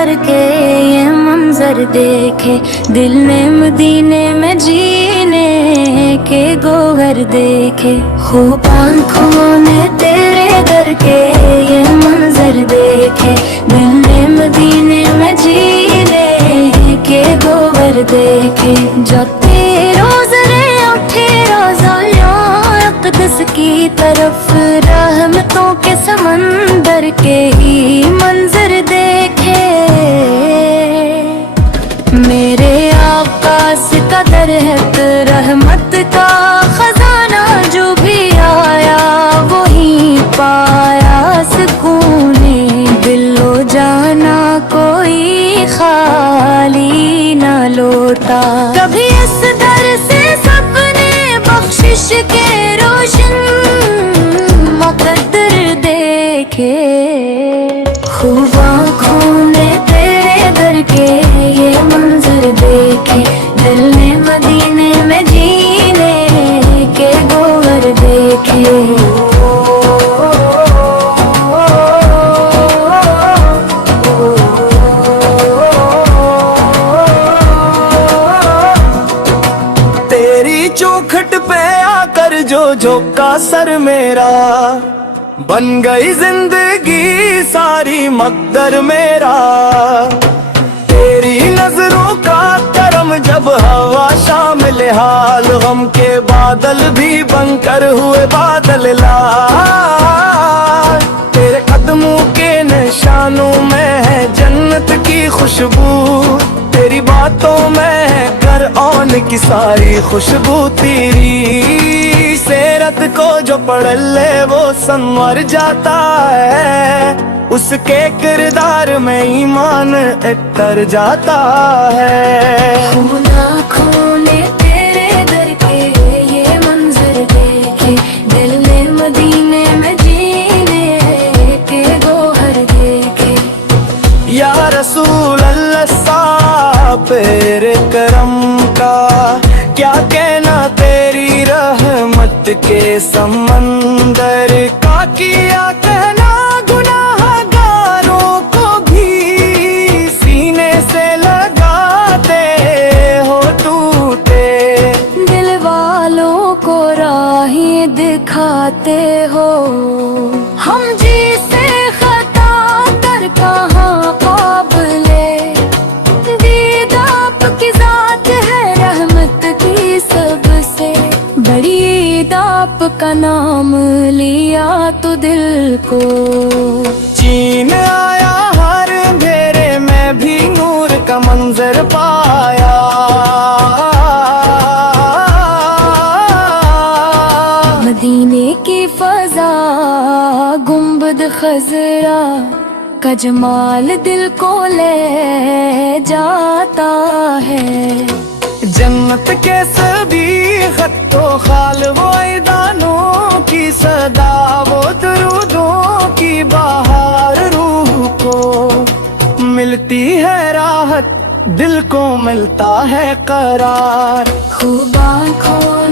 करके ये मंजर देखे, दिल ने मदीने में जीने के गोहर देखे। खूब आँखों ने तेरे करके ये मंजर देखे, दिल ने मदीने में जीने के गोहर देखे। जो रोज़ रे उठे रोज़ा अक़दस की तरफ, रहमतों के समंदर के ही मंजर देखे। मेरे आका से कदर है रहमत का खजाना, जो भी आया वही पाया सुकूने। दिलो जाना कोई खाली ना लौटा, कभी इस दर से सपने बख्शिश के रोशन मुक़द्दर देखे। खूब आँखों ने तेरे दर के ये मंजर देखे, दिल ने मदीने में जीने के गोहर देखे। चौखट पे आकर जो झोंका सर मेरा, बन गई जिंदगी सारी मकदर मेरा। तेरी नजरों का करम जब हवा शामिल हाल, गम के बादल भी बनकर हुए बादल लाल। तेरे कदमों के निशानों में है जन्नत की खुशबू, तेरी बातों में है कर ऑन की सारी खुशबू। तेरी सीरत को जो पढ़ ले वो संवर जाता है, उसके किरदार में ईमान उतर जाता है। आँखों ने तेरे दर के ये मंजर देखे, दिल ने मदीने में जीने के गोहर देखे। या रसूल अल्लाह तेरे करम का क्या कहना, तेरी रहमत के समंदर का किया कहना। गुनाहगारों को भी सीने से लगाते हो टूटे, दिल वालों को राहें दिखाते हो। हम जी से खता कर कहाँ काबिले, दीदाप की जात है रहमत की सबसे बड़ी। दाप का नाम लिया तो दिल को चीन आया, हर अंधेरे में भी नूर का मंजर पाया। मदीने की फजा गुंबद खजरा का जमाल दिल को ले जाता है। जन्नत के सभी खत्तो खाल वो ईदानों की सदा, वो दरूदों की बहार रूह को मिलती है राहत, दिल को मिलता है करार। खूब आँखों